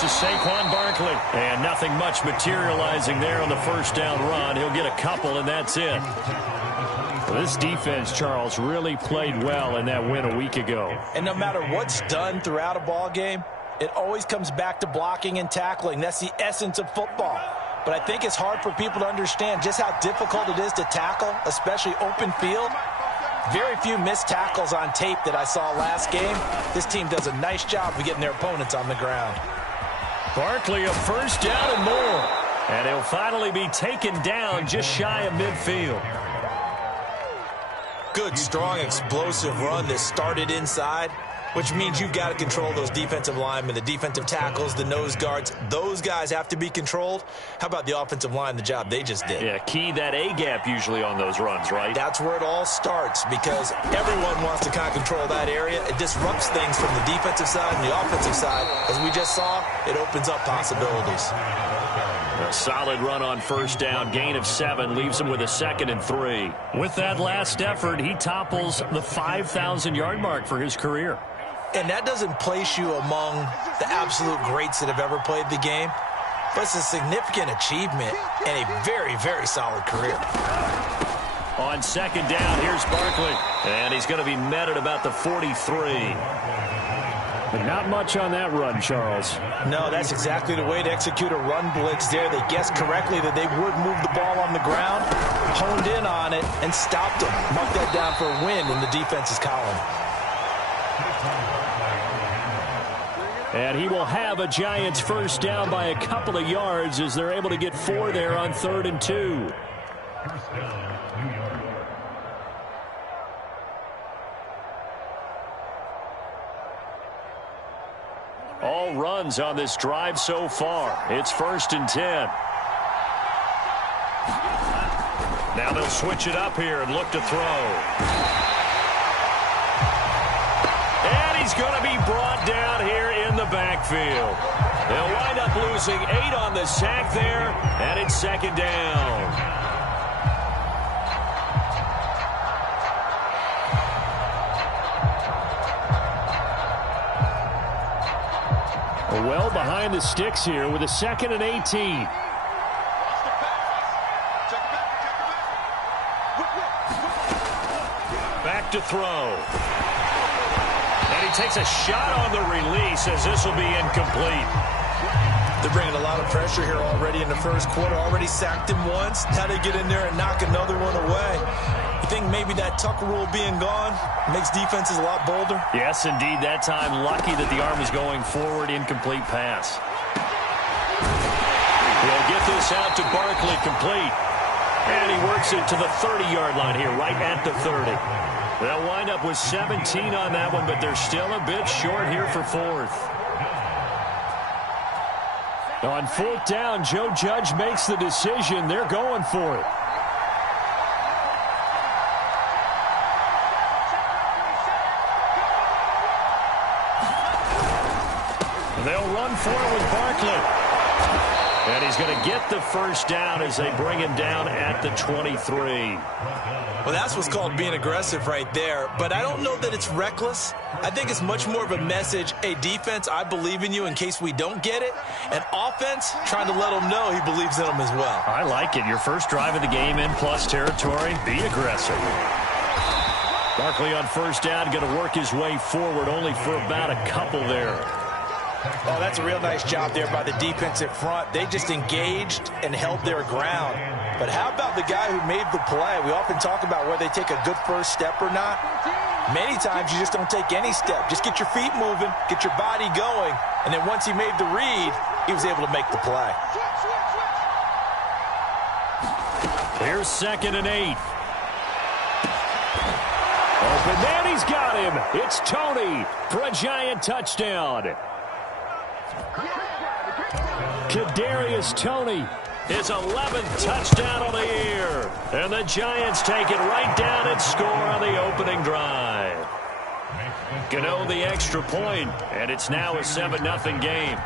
This is Saquon Barkley. And nothing much materializing there on the first down run. He'll get a couple, and that's it. Well, this defense, Charles, really played well in that win a week ago. And no matter what's done throughout a ball game, it always comes back to blocking and tackling. That's the essence of football. But I think it's hard for people to understand just how difficult it is to tackle, especially open field. Very few missed tackles on tape that I saw last game. This team does a nice job of getting their opponents on the ground. Barkley, a first down and more. And he'll finally be taken down just shy of midfield. Good, strong, explosive run that started inside, which means you've got to control those defensive linemen, the defensive tackles, the nose guards. Those guys have to be controlled. How about the offensive line, the job they just did? Yeah, key that A-gap usually on those runs, right? That's where it all starts because everyone wants to kind of control that area. It disrupts things from the defensive side and the offensive side. As we just saw, it opens up possibilities. A solid run on first down. Gain of 7 leaves him with a 2nd and 3. With that last effort, he topples the 5,000-yard mark for his career. And that doesn't place you among the absolute greats that have ever played the game, but it's a significant achievement and a very, very solid career. On second down, here's Barkley, and he's going to be met at about the 43. But not much on that run, Charles. No, that's exactly the way to execute a run blitz there. They guessed correctly that they would move the ball on the ground, honed in on it, and stopped them. Mark that down for a win in the defense's column. And he will have a Giants first down by a couple of yards as they're able to get 4 there on 3rd and 2. All runs on this drive so far. It's 1st and 10. Now they'll switch it up here and look to throw. And he's going to be brought down here in the backfield. They'll wind up losing 8 on the sack there, and it's 2nd down. Well behind the sticks here with a 2nd and 18. Back to throw. And he takes a shot on the release as this will be incomplete. They're bringing a lot of pressure here already in the first quarter. Already sacked him once. Now they get in there and knock another one away. You think maybe that tuck rule being gone makes defenses a lot bolder? Yes, indeed. That time, lucky that the arm is going forward. Incomplete pass. He'll get this out to Barkley, complete. And he works it to the 30-yard line here, right at the 30. They'll wind up with 17 on that one, but they're still a bit short here for 4th. On 4th down, Joe Judge makes the decision. They're going for it. They'll run for it with Barkley. And he's going to get the first down as they bring him down at the 23. Well, that's what's called being aggressive right there. But I don't know that it's reckless. I think it's much more of a message. Hey, defense, I believe in you in case we don't get it. And offense, trying to let him know he believes in them as well. I like it. Your first drive of the game in plus territory. Be aggressive. Barkley on first down, going to work his way forward only for about a couple there. Oh, that's a real nice job there by the defensive front. They just engaged and held their ground. But how about the guy who made the play? We often talk about whether they take a good first step or not. Many times you just don't take any step. Just get your feet moving, get your body going, and then once he made the read, he was able to make the play. Here's 2nd and 8. Open man, he's got him. It's Tony for a Giant touchdown. Kadarius Toney, his 11th touchdown of the year. And the Giants take it right down and score on the opening drive. Gano the extra point, and it's now a 7-0 game.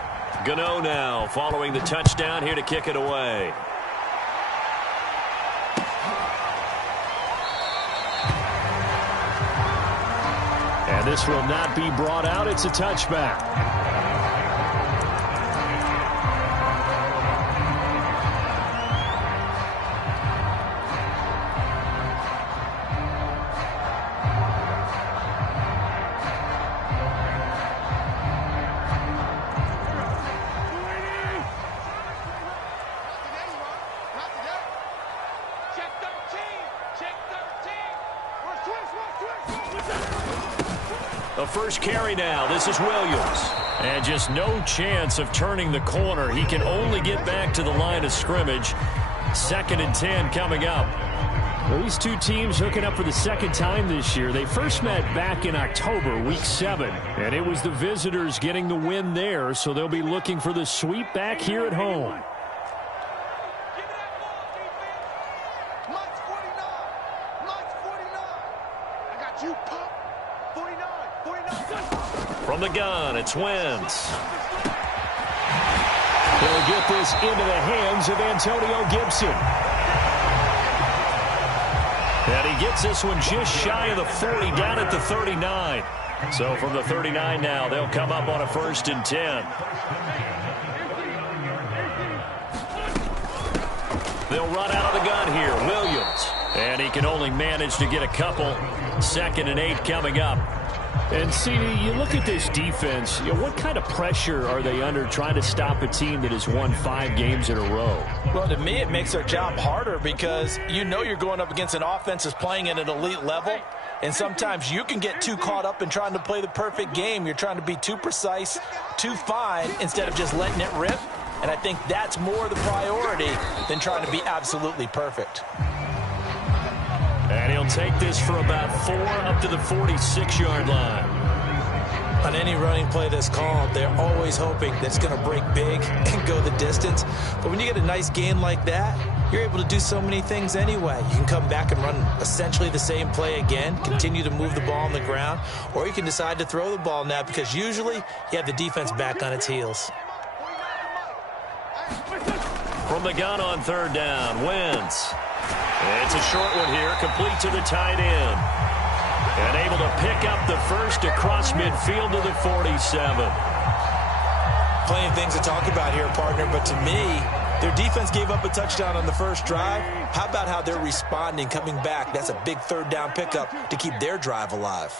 Gano now following the touchdown here to kick it away. And this will not be brought out. It's a touchback. first carry now. This is Williams. And just no chance of turning the corner. He can only get back to the line of scrimmage. 2nd and 10 coming up. Well, these two teams hooking up for the second time this year. They first met back in October, week 7. And it was the visitors getting the win there, so they'll be looking for the sweep back here at home. From the gun, it's Wentz. He'll get this into the hands of Antonio Gibson. And he gets this one just shy of the 40, down at the 39. So from the 39 now, they'll come up on a 1st and 10. They'll run out of the gun here, Williams. And he can only manage to get a couple. 2nd and 8 coming up. And, CD, you look at this defense, what kind of pressure are they under trying to stop a team that has won 5 games in a row? Well, to me, it makes their job harder because you know you're going up against an offense that's playing at an elite level, and sometimes you can get too caught up in trying to play the perfect game. You're trying to be too precise, too fine, instead of just letting it rip, and I think that's more the priority than trying to be absolutely perfect. And he'll take this for about 4 up to the 46-yard line. On any running play that's called, they're always hoping that it's going to break big and go the distance. But when you get a nice gain like that, you're able to do so many things anyway. You can come back and run essentially the same play again, continue to move the ball on the ground, or you can decide to throw the ball now because usually you have the defense back on its heels. From the gun on 3rd down, Wentz. It's a short one here, complete to the tight end. And able to pick up the first across midfield to the 47. Plenty of things to talk about here, partner, but to me, their defense gave up a touchdown on the first drive. How about how they're responding, coming back? That's a big 3rd down pickup to keep their drive alive.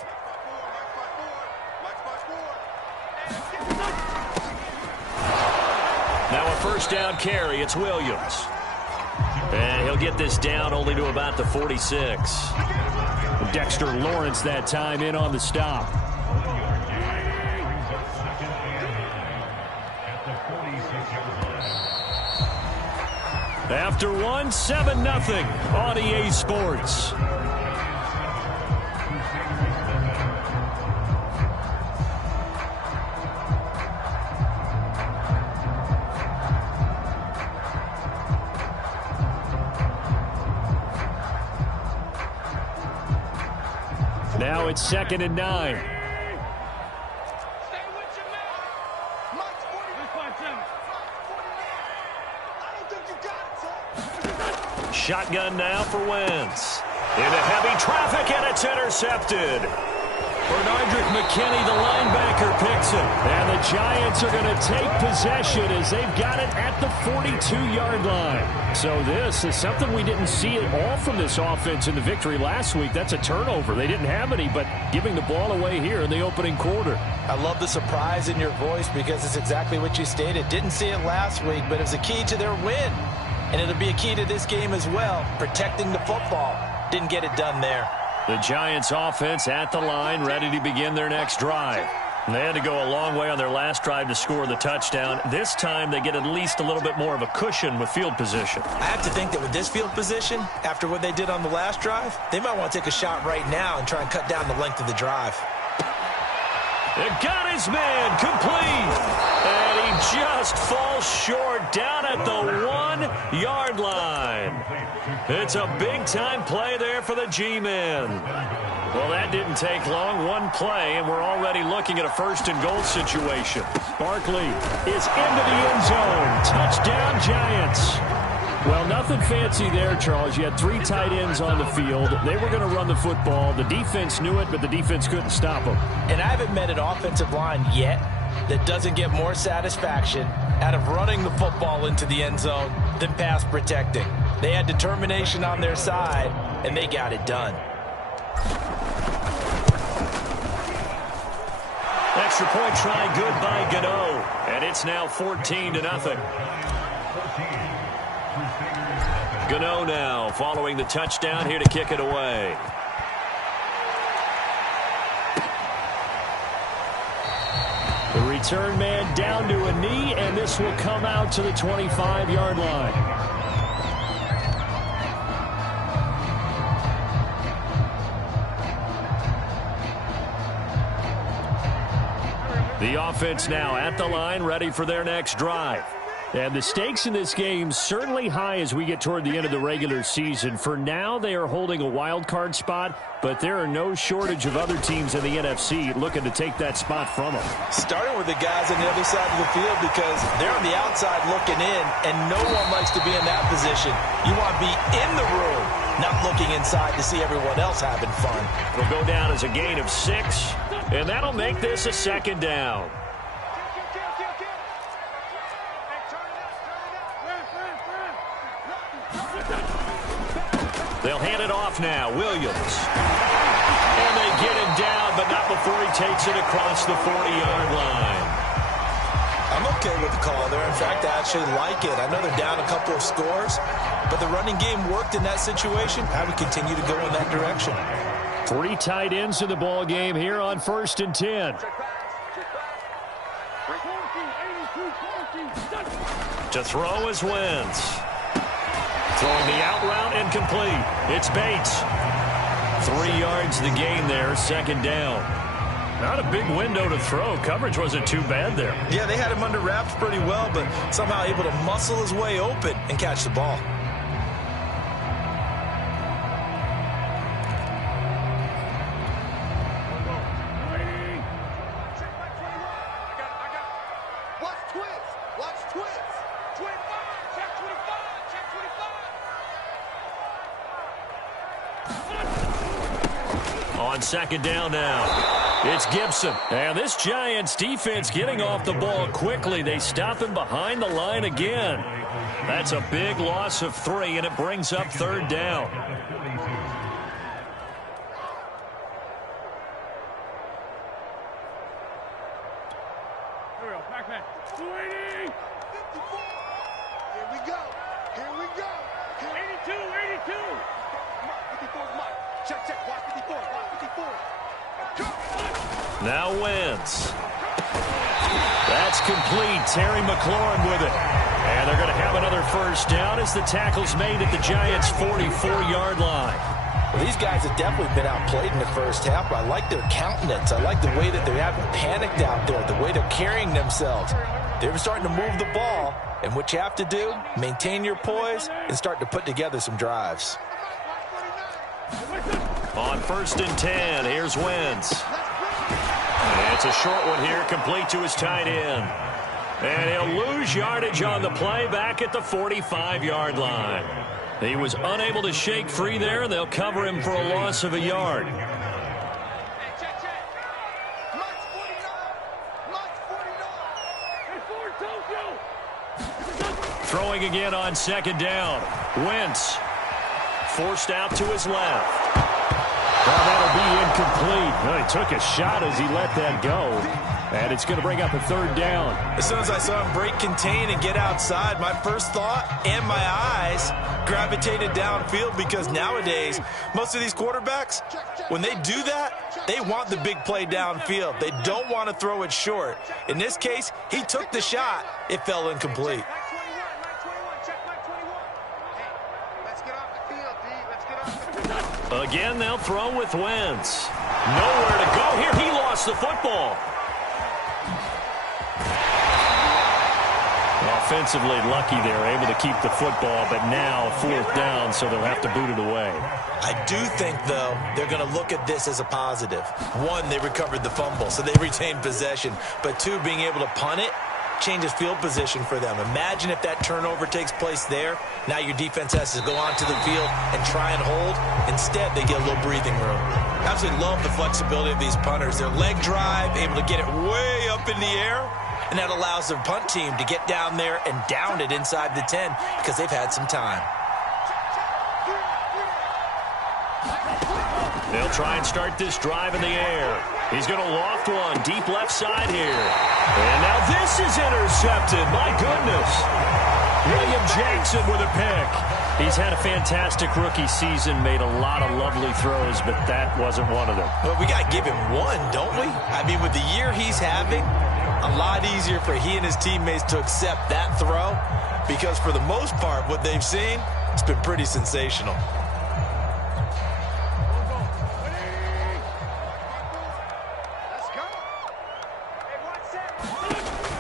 Now a 1st down carry, it's Williams. And he'll get this down only to about the 46. Dexter Lawrence that time in on the stop. After one, 7-0 on EA Sports. Now it's 2nd and 9. Shotgun now for Wentz. Into heavy traffic, and it's intercepted. Bernardrick McKinney, the linebacker, picks it. And the Giants are going to take possession as they've got it at the 42-yard line. So this is something we didn't see at all from this offense in the victory last week. That's a turnover. They didn't have any, but giving the ball away here in the opening quarter. I love the surprise in your voice because it's exactly what you stated. Didn't see it last week, but it was a key to their win. And it'll be a key to this game as well, protecting the football. Didn't get it done there. The Giants offense at the line, ready to begin their next drive. They had to go a long way on their last drive to score the touchdown. This time they get at least a little bit more of a cushion with field position. I have to think that with this field position, after what they did on the last drive, they might want to take a shot right now and try and cut down the length of the drive. It got his man complete. And he just falls short down at the 1-yard line. It's a big-time play there for the G-men. Well, that didn't take long. One play, and we're already looking at a 1st and goal situation. Barkley is into the end zone. Touchdown, Giants. Well, nothing fancy there, Charles. You had 3 tight ends on the field. They were going to run the football. The defense knew it, but the defense couldn't stop them. And I haven't met an offensive line yet that doesn't get more satisfaction out of running the football into the end zone than pass protecting. They had determination on their side, and they got it done. Extra point try good by Gano, and it's now 14-0. Gano now following the touchdown here to kick it away. The return man down to a knee, and this will come out to the 25-yard line. The offense now at the line, ready for their next drive. And the stakes in this game certainly high as we get toward the end of the regular season. For now, they are holding a wild card spot, but there are no shortage of other teams in the NFC looking to take that spot from them. Starting with the guys on the other side of the field because they're on the outside looking in, and no one likes to be in that position. You want to be in the room, not looking inside to see everyone else having fun. It'll go down as a gain of 6, and that'll make this a second down. They'll hand it off now. Williams. And they get him down, but not before he takes it across the 40-yard line. I'm okay with the call there. In fact, I actually like it. I know they're down a couple of scores, but the running game worked in that situation. I would continue to go in that direction. 3 tight ends in the ball game here on 1st and 10. To throw is Wentz. Throwing the out route incomplete. It's Bates. 3 yards the gain there, second down. Not a big window to throw. Coverage wasn't too bad there. Yeah, they had him under wraps pretty well, but somehow able to muscle his way open and catch the ball. On second down now, it's Gibson. And this Giants defense getting off the ball quickly. They stop him behind the line again. That's a big loss of 3, and it brings up 3rd down. Now Wentz. That's complete. Terry McLaurin with it. And they're going to have another 1st down as the tackle's made at the Giants' 44-yard line. Well, these guys have definitely been outplayed in the first half. I like their countenance. I like the way that they haven't panicked out there, the way they're carrying themselves. They're starting to move the ball, and what you have to do, maintain your poise and start to put together some drives. On 1st and 10, here's Wentz. And it's a short one here, complete to his tight end. And he'll lose yardage on the play back at the 45-yard line. He was unable to shake free there, and they'll cover him for a loss of a yard. Throwing again on second down. Wentz forced out to his left. Well, that'll be incomplete. Well, he took a shot as he let that go. And it's going to bring up a 3rd down. As soon as I saw him break contain and get outside, my first thought and my eyes gravitated downfield because nowadays, most of these quarterbacks, when they do that, they want the big play downfield. They don't want to throw it short. In this case, he took the shot. It fell incomplete. Again, they'll throw with Wentz. Nowhere to go here. He lost the football. Offensively lucky they're able to keep the football, but now 4th down, so they'll have to boot it away. I do think, though, they're going to look at this as a positive. 1, they recovered the fumble, so they retained possession. But 2, being able to punt it changes field position for them. Imagine if that turnover takes place there. Now your defense has to go onto the field and try and hold. Instead, they get a little breathing room. Absolutely love the flexibility of these punters. Their leg drive, able to get it way up in the air, and that allows their punt team to get down there and down it inside the 10 because they've had some time. They'll try and start this drive in the air. He's going to loft one deep left side here. And now this is intercepted. My goodness. William Jackson with a pick. He's had a fantastic rookie season, made a lot of lovely throws, but that wasn't one of them. Well, we got to give him one, don't we? I mean, with the year he's having, a lot easier for he and his teammates to accept that throw because for the most part, what they've seen, it's been pretty sensational.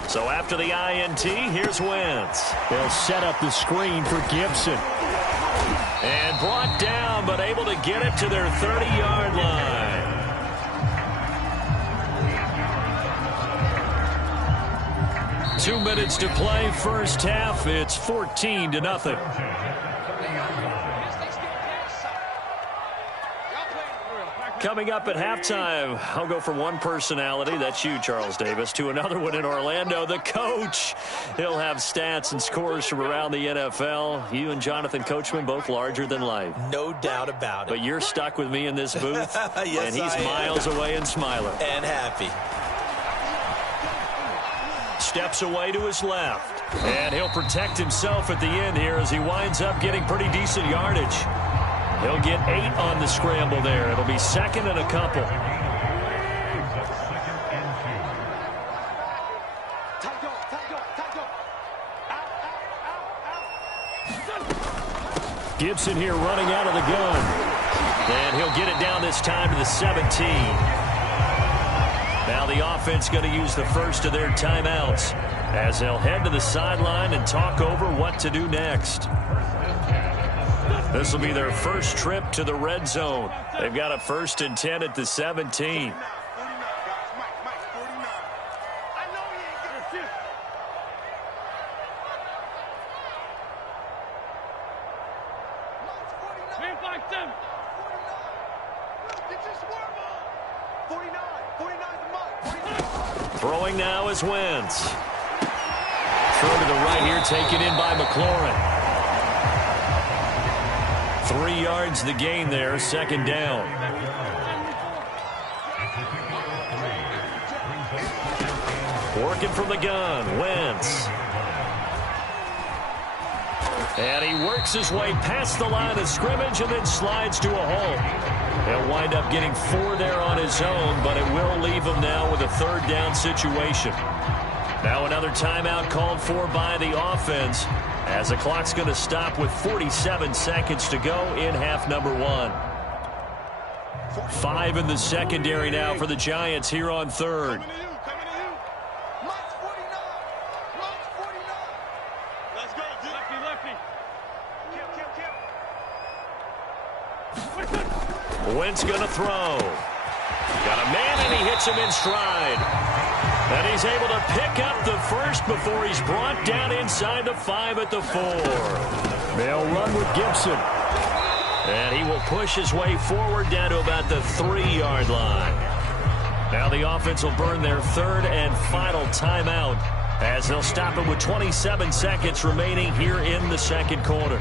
So after the INT, here's Wentz. They'll set up the screen for Gibson. And brought down, but able to get it to their 30-yard line. Two minutes to play, first half. It's 14-0. Coming up at halftime, I'll go from one personality, that's you, Charles Davis, to another one in Orlando, the coach. He'll have stats and scores from around the NFL. You and Jonathan Coachman, both larger than life. No doubt about it. But you're stuck with me in this booth, yes, and he's miles away and smiling. And happy. Steps away to his left. And he'll protect himself at the end here as he winds up getting pretty decent yardage. He'll get 8 on the scramble there. It'll be second and a couple. Gibson here running out of the gun. And he'll get it down this time to the 17. Now the offense going to use the first of their timeouts as they'll head to the sideline and talk over what to do next. This will be their first trip to the red zone. They've got a 1st and 10 at the 17. Throwing now is Wentz. Throw to the right here, taken in by McLaurin. 3 yards the gain there, second down. Working from the gun, Wentz. And he works his way past the line of scrimmage and then slides to a hole. He'll wind up getting 4 there on his own, but it will leave him now with a 3rd down situation. Now another timeout called for by the offense, as the clock's going to stop with 47 seconds to go in half number 1. 5 in the secondary now for the Giants here on 3rd. Wentz going to throw. Got a man, and he hits him in stride. And he's able to pick up the first before he's brought down inside the 5 at the 4. They'll run with Gibson. And he will push his way forward down to about the 3-yard line. Now the offense will burn their 3rd and final timeout as they'll stop it with 27 seconds remaining here in the second quarter.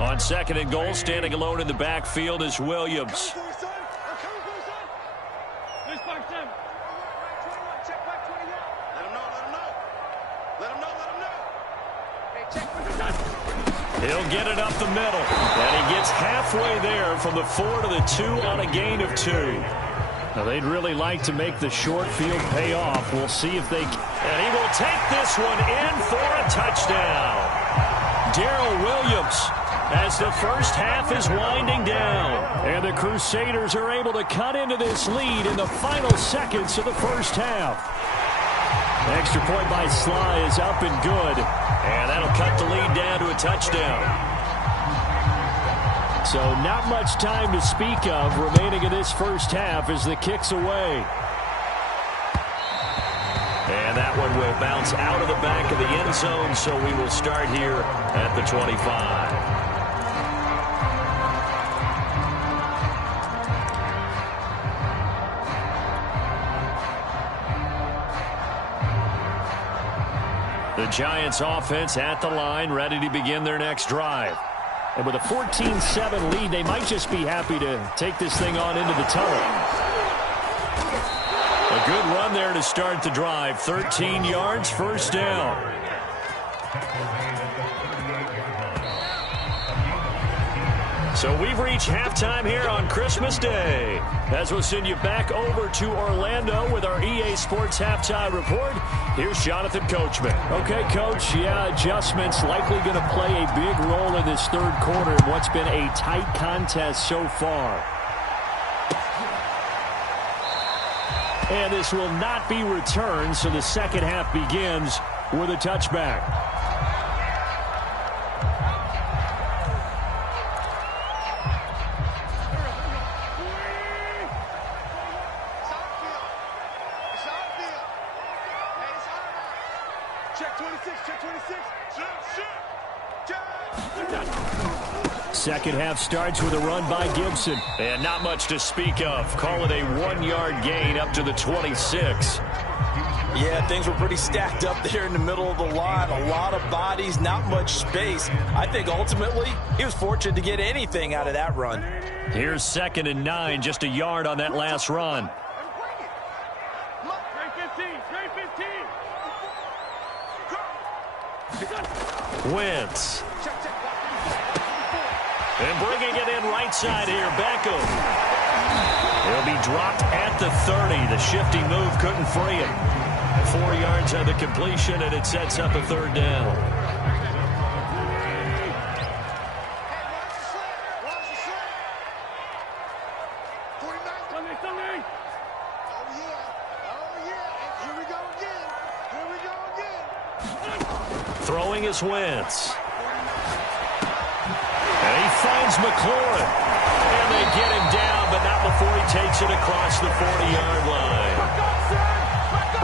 On 2nd and goal, standing alone in the backfield is Williams. He'll get it up the middle, and he gets halfway there from the 4 to the 2 on a gain of 2. Now they'd really like to make the short field pay off. We'll see if they can. And he will take this one in for a touchdown. Darrell Williams, as the first half is winding down. And the Crusaders are able to cut into this lead in the final seconds of the first half. Extra point by Sly is up and good. And that'll cut the lead down to a touchdown. So not much time to speak of remaining in this first half as the kick's away. And that one will bounce out of the back of the end zone, so we will start here at the 25. The Giants offense at the line, ready to begin their next drive. And with a 14-7 lead, they might just be happy to take this thing on into the tunnel. A good run there to start the drive. 13 yards, first down. So we've reached halftime here on Christmas Day. As we'll send you back over to Orlando with our EA Sports Halftime Report, here's Jonathan Coachman. Okay, Coach, adjustments likely going to play a big role in this third quarter in what's been a tight contest so far. And this will not be returned, so the second half begins with a touchback. Second half starts with a run by Gibson. And not much to speak of. Call it a 1-yard gain up to the 26. Yeah, things were pretty stacked up there in the middle of the line. A lot of bodies, not much space. I think ultimately he was fortunate to get anything out of that run. Here's 2nd and 9, just a yard on that last run. Wentz. And bringing it in right side here, Beckham. He'll be dropped at the 30. The shifty move couldn't free him. 4 yards on the completion, and it sets up a third down. Throwing is Wentz. And he finds McLaurin. And they get him down, but not before he takes it across the 40-yard line.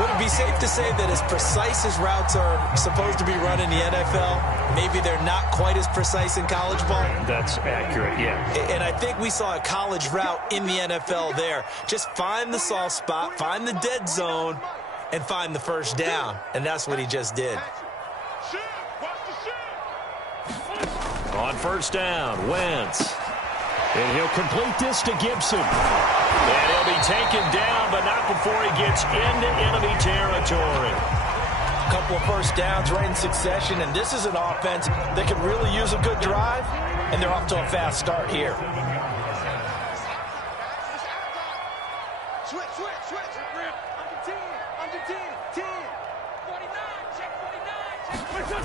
Would it be safe to say that as precise as routes are supposed to be run in the NFL, maybe they're not quite as precise in college ball? That's accurate, yeah. And I think we saw a college route in the NFL there. Just find the soft spot, find the dead zone, and find the first down. And that's what he just did. On first down, Wentz. And he'll complete this to Gibson. And he'll be taken down, but not before he gets into enemy territory. A couple of first downs right in succession, and this is an offense that could really use a good drive, and they're off to a fast start here. Switch. Under 10, 10. 49, check 49.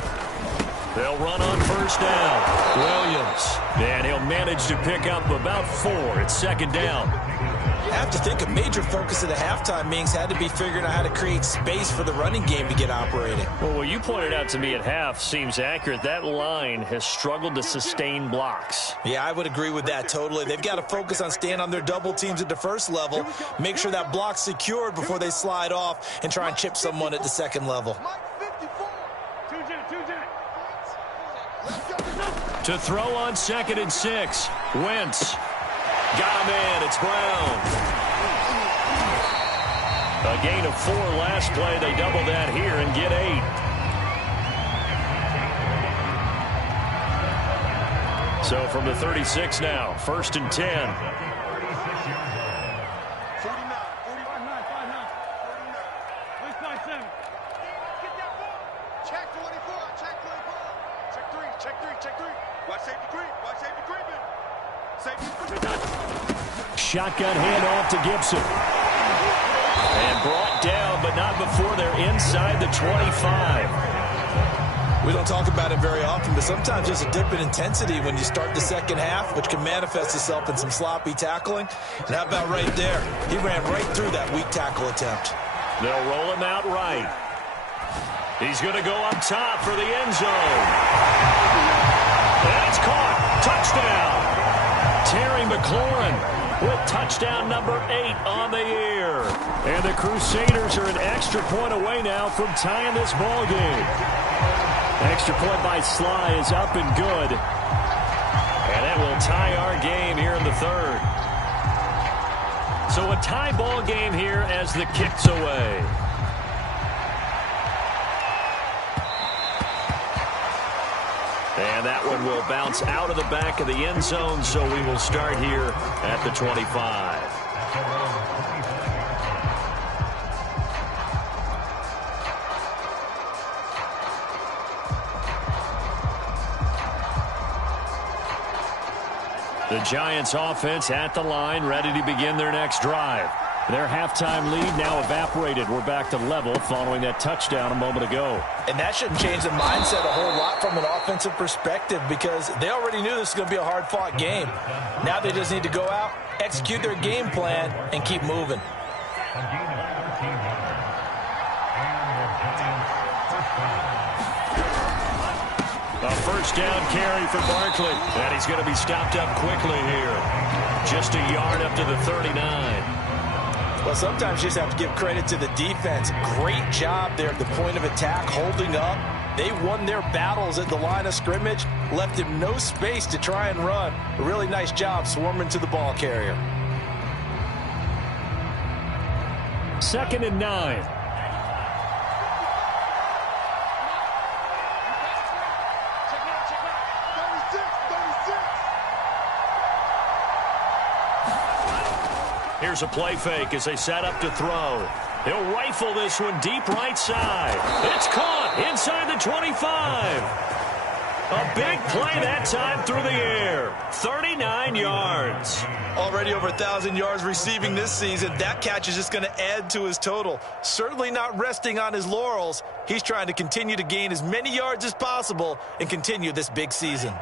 They'll run on first down. Williams. And he'll manage to pick up about 4. It's 2nd down. I have to think a major focus of the halftime meetings had to be figuring out how to create space for the running game to get operating. Well, what you pointed out to me at half seems accurate. That line has struggled to sustain blocks. Yeah, I would agree with that totally. They've got to focus on staying on their double teams at the first level, make sure that block's secured before they slide off and try and chip someone at the second level. To throw on 2nd and 6. Wentz. Got him in. It's Brown. A gain of 4 last play. They double that here and get 8. So from the 36 now, 1st and 10. Shotgun handoff to Gibson. And brought down, but not before they're inside the 25. We don't talk about it very often, but sometimes there's a dip in intensity when you start the second half, which can manifest itself in some sloppy tackling. And how about right there? He ran right through that weak tackle attempt. They'll roll him out right. He's going to go up top for the end zone. And it's caught. Touchdown. Terry McLaurin with touchdown number 8 on the year. And the Crusaders are an extra point away now from tying this ball game. Extra point by Sly is up and good. And that will tie our game here in the third. So a tie ball game here as the kick's away. And that one will bounce out of the back of the end zone, so we will start here at the 25. The Giants offense at the line, ready to begin their next drive. Their halftime lead now evaporated. We're back to level following that touchdown a moment ago. And that shouldn't change the mindset a whole lot from an offensive perspective because they already knew this was going to be a hard-fought game. Now they just need to go out, execute their game plan, and keep moving. A first down carry for Barkley. And he's going to be stopped up quickly here. Just a yard up to the 39. Well, sometimes you just have to give credit to the defense. Great job there at the point of attack, holding up. They won their battles at the line of scrimmage, left him no space to try and run. A really nice job swarming to the ball carrier. 2nd and 9. Here's a play fake as they set up to throw. He'll rifle this one deep right side. It's caught inside the 25. A big play that time through the air. 39 yards. Already over 1,000 yards receiving this season. That catch is just going to add to his total. Certainly not resting on his laurels. He's trying to continue to gain as many yards as possible and continue this big season.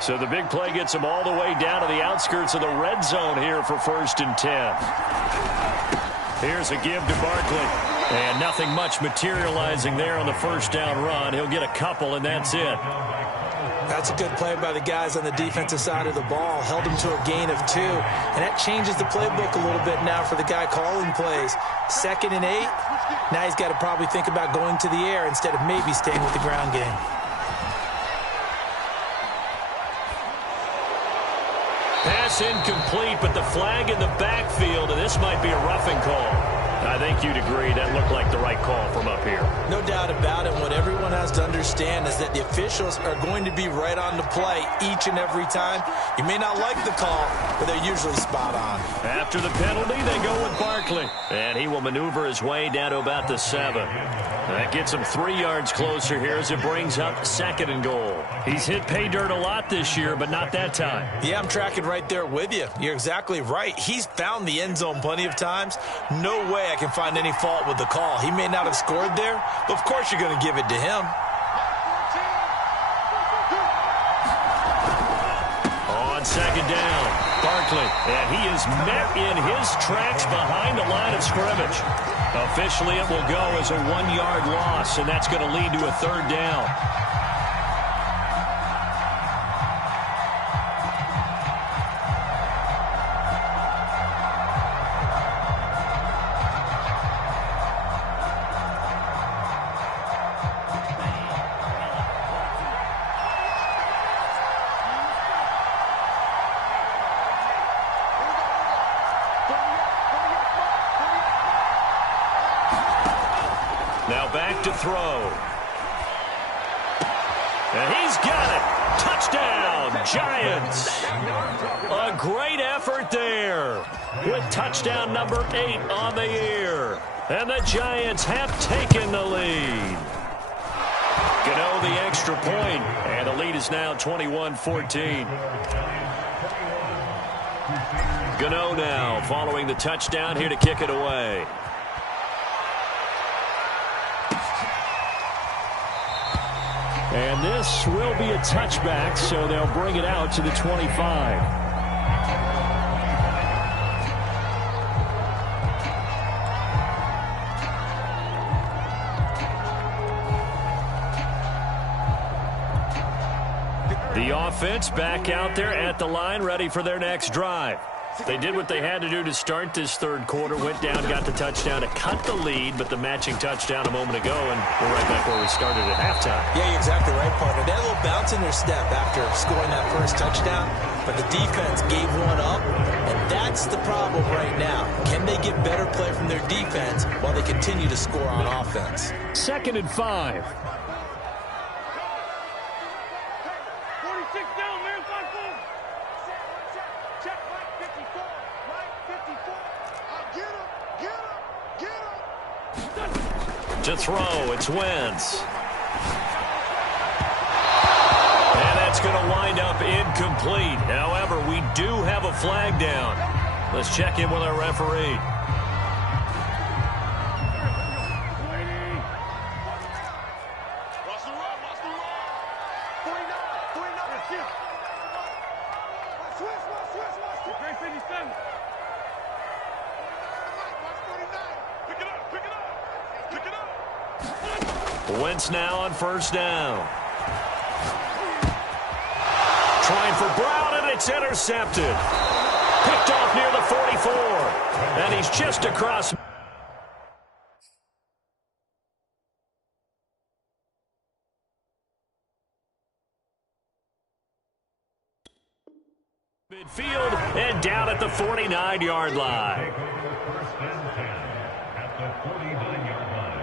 So the big play gets him all the way down to the outskirts of the red zone here for 1st and 10. Here's a give to Barkley. And nothing much materializing there on the first down run. He'll get a couple, and that's it. That's a good play by the guys on the defensive side of the ball. Held him to a gain of 2. And that changes the playbook a little bit now for the guy calling plays. 2nd and 8. Now he's got to probably think about going to the air instead of maybe staying with the ground game. Pass incomplete, but the flag in the backfield, and this might be a roughing call. I think you'd agree that looked like the right call from up here. No doubt about it. What everyone has to understand is that the officials are going to be right on the play each and every time. You may not like the call, but they're usually spot on. After the penalty, they go with Barkley. And he will maneuver his way down to about the 7. That gets him 3 yards closer here as it brings up 2nd and goal. He's hit pay dirt a lot this year, but not that time. Yeah, I'm tracking right there with you. You're exactly right. He's found the end zone plenty of times. No way I can find any fault with the call. He may not have scored there, but of course you're going to give it to him. On 2nd down, Barkley, and he is met in his tracks behind the line of scrimmage. Officially, it will go as a 1-yard loss, and that's going to lead to a 3rd down. Now back to throw. And he's got it. Touchdown, Giants. A great effort there with touchdown number 8 on the year. And the Giants have taken the lead. Gano the extra point, and the lead is now 21-14. Gano now following the touchdown here to kick it away. And this will be a touchback, so they'll bring it out to the 25. The offense back out there at the line, ready for their next drive. They did what they had to do to start this 3rd quarter, went down, got the touchdown to cut the lead, but the matching touchdown a moment ago, and we're right back where we started at halftime. Yeah, you're exactly right, partner. They had a little bounce in their step after scoring that first touchdown, but the defense gave one up, and that's the problem right now. Can they get better play from their defense while they continue to score on offense? 2nd and 5. To throw, it's Wentz. And that's going to wind up incomplete. However, we do have a flag down. Let's check in with our referee. Wentz now on first down. Trying for Brown, and it's intercepted. Picked off near the 44. And he's just across midfield and down at the 49-yard line. First and 10 at the 49-yard line.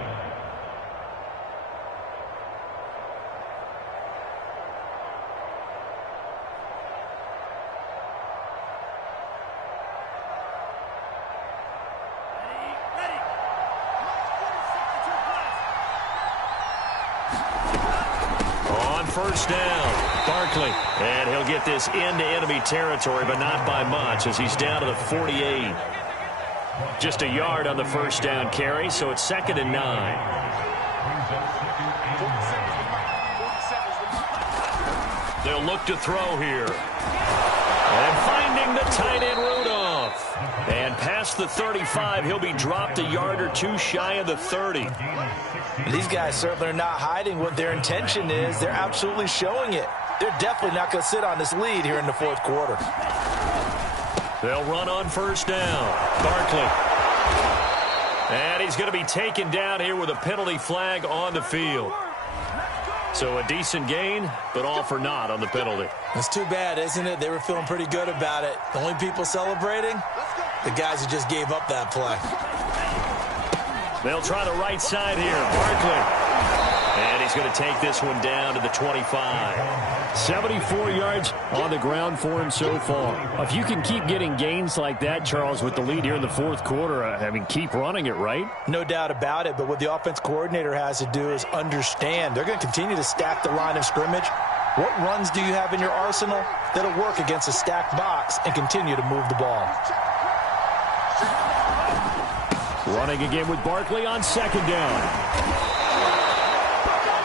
First down, Barkley. And he'll get this into enemy territory, but not by much as he's down to the 48. Just a yard on the first down carry, so it's 2nd and 9. They'll look to throw here. And finding the tight end Rudolph. And past the 35, he'll be dropped a yard or two shy of the 30. These guys certainly are not hiding what their intention is. They're absolutely showing it. They're definitely not going to sit on this lead here in the fourth quarter. They'll run on first down. Barkley. And he's going to be taken down here with a penalty flag on the field. So a decent gain, but all for naught on the penalty. It's too bad, isn't it? They were feeling pretty good about it. The only people celebrating, the guys who just gave up that play. They'll try the right side here. Barkley. And he's going to take this one down to the 25. 74 yards on the ground for him so far. If you can keep getting gains like that, Charles, with the lead here in the fourth quarter, I mean, keep running it, right? No doubt about it, but what the offense coordinator has to do is understand. They're going to continue to stack the line of scrimmage. What runs do you have in your arsenal that'll work against a stacked box and continue to move the ball? Running again with Barkley on second down.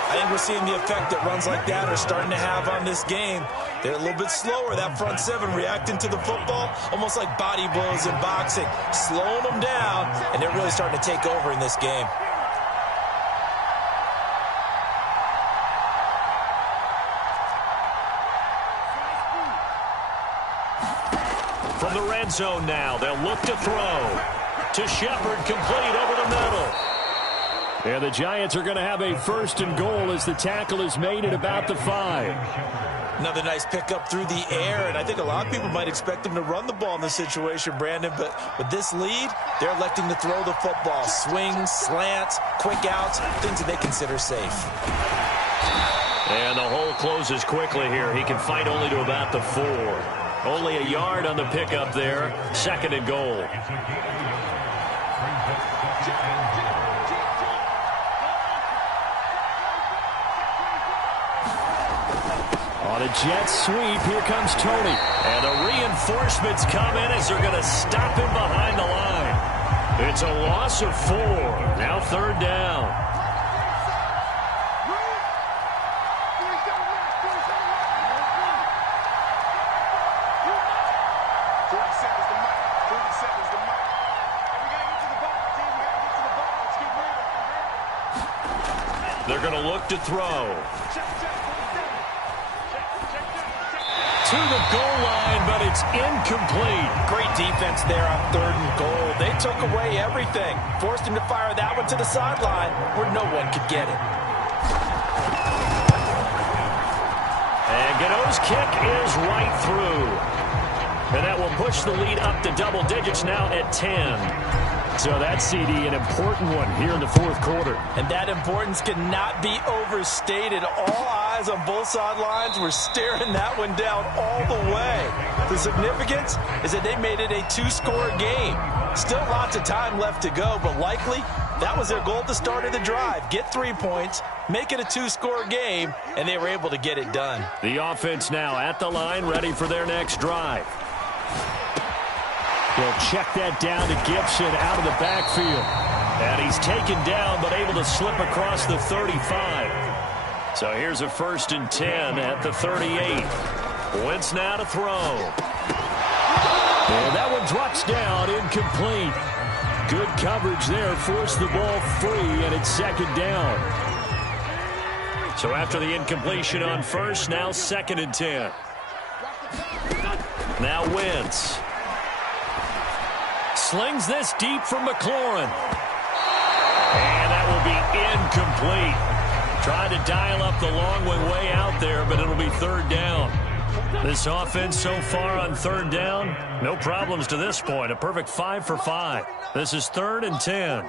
I think we're seeing the effect that runs like that are starting to have on this game. They're a little bit slower, that front seven, reacting to the football, almost like body blows in boxing, slowing them down, and they're really starting to take over in this game. From the red zone now, they'll look to throw. To Shepard, complete over the middle. And the Giants are going to have a 1st and goal as the tackle is made at about the 5. Another nice pickup through the air, and I think a lot of people might expect them to run the ball in this situation, Brandon, but with this lead, they're electing to throw the football. Swings, slants, quick outs, things that they consider safe. And the hole closes quickly here. He can fight only to about the 4. Only a yard on the pickup there. 2nd and goal. On a jet sweep, here comes Tony. And the reinforcements come in as they're going to stop him behind the line. It's a loss of 4. Now 3rd down. They're going to look to throw. To the goal line, but it's incomplete. Great defense there on 3rd and goal. They took away everything. Forced him to fire that one to the sideline where no one could get it. And Gano's kick is right through. And that will push the lead up to double digits now at 10. So that CD, an important one here in the fourth quarter. And that importance cannot be overstated. All eyes guys on both sidelines were staring that one down all the way. The significance is that they made it a 2-score game. Still lots of time left to go, but likely that was their goal at the start of the drive. Get 3 points, make it a 2-score game, and they were able to get it done. The offense now at the line, ready for their next drive. They'll check that down to Gibson out of the backfield. And he's taken down, but able to slip across the 35. So here's a 1st and 10 at the 38. Wentz now to throw. And that one drops down, incomplete. Good coverage there, forced the ball free, and it's 2nd down. So after the incompletion on 1st, now 2nd and 10. Now Wentz. Slings this deep from McLaurin. And that will be incomplete. Tried to dial up the long one way out there, but it'll be 3rd down. This offense so far on 3rd down, no problems to this point. A perfect 5 for 5. This is 3rd and 10.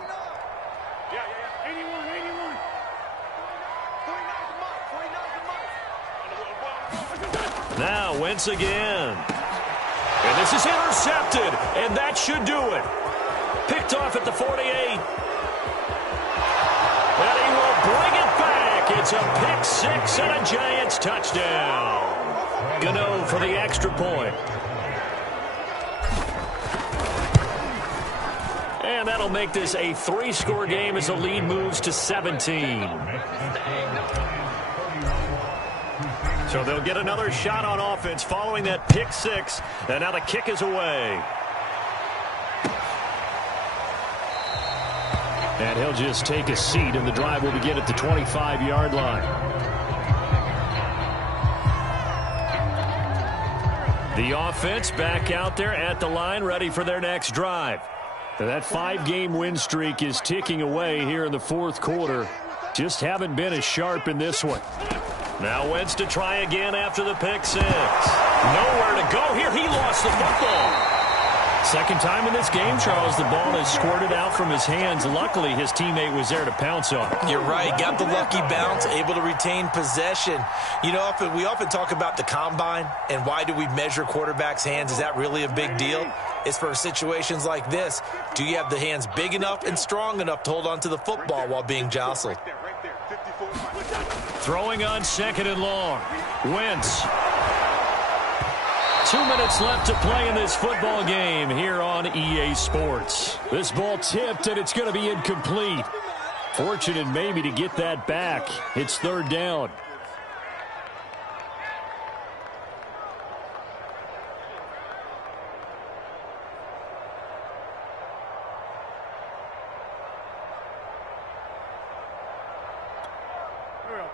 Now Wentz again. And this is intercepted, and that should do it. Picked off at the 48. And he will bring it back. It's a pick 6 and a Giants touchdown. Gano for the extra point. And that'll make this a 3-score game as the lead moves to 17. So they'll get another shot on offense following that pick 6. And now the kick is away. And he'll just take a seat, and the drive will begin at the 25-yard line. The offense back out there at the line, ready for their next drive. That 5-game win streak is ticking away here in the 4th quarter. Just haven't been as sharp in this one. Now Wentz to try again after the pick 6. Nowhere to go here. He lost the football. 2nd time in this game, Charles, the ball has squirted out from his hands. Luckily, his teammate was there to pounce on it. You're right. Got the lucky bounce, able to retain possession. You know, we often talk about the combine and why do we measure quarterbacks' hands. Is that really a big deal? It's for situations like this. Do you have the hands big enough and strong enough to hold on to the football while being jostled? Throwing on 2nd and long. Wentz. 2 minutes left to play in this football game here on EA Sports. This ball tipped, and it's going to be incomplete. Fortunate maybe to get that back. It's 3rd down.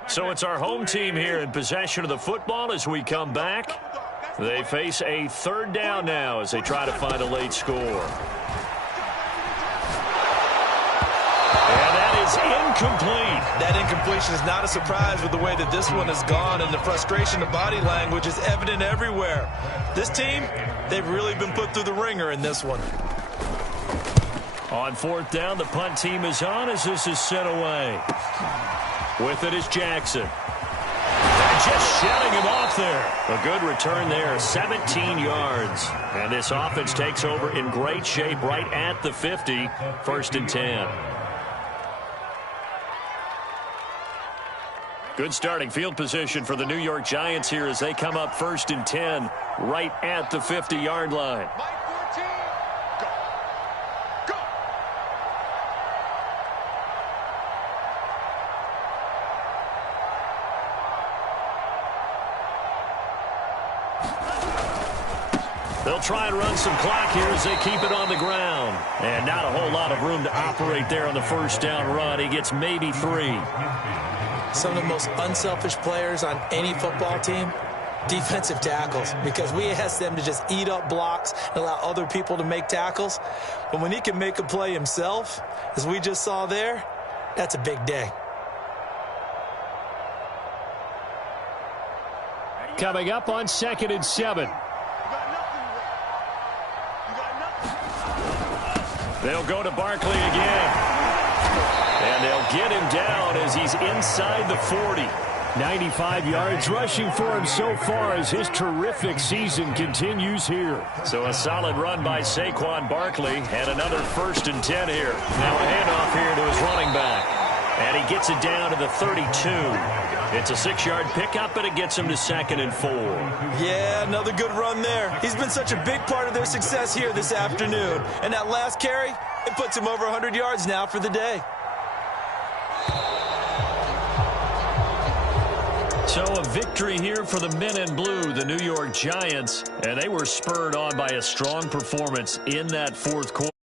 So it's our home team here in possession of the football as we come back. They face a 3rd down now as they try to find a late score. And that is incomplete. That incompletion is not a surprise with the way that this one has gone, and the frustration of body language is evident everywhere. This team, they've really been put through the ringer in this one. On 4th down, the punt team is on as this is sent away. With it is Jackson. And just shutting him off there. A good return there, 17 yards. And this offense takes over in great shape right at the 50, 1st and 10. Good starting field position for the New York Giants here as they come up 1st and 10 right at the 50-yard line. They'll try and run some clock here as they keep it on the ground. And not a whole lot of room to operate there on the 1st down run. He gets maybe 3. Some of the most unselfish players on any football team, defensive tackles, because we ask them to just eat up blocks and allow other people to make tackles. But when he can make a play himself, as we just saw there, that's a big day. Coming up on 2nd and 7. They'll go to Barkley again. And they'll get him down as he's inside the 40. 95 yards rushing for him so far as his terrific season continues here. So a solid run by Saquon Barkley and another 1st and 10 here. Now a handoff here to his running back. And he gets it down to the 32. It's a 6-yard pickup, and it gets him to 2nd and 4. Yeah, another good run there. He's been such a big part of their success here this afternoon. And that last carry, it puts him over 100 yards now for the day. So a victory here for the men in blue, the New York Giants, and they were spurred on by a strong performance in that 4th quarter.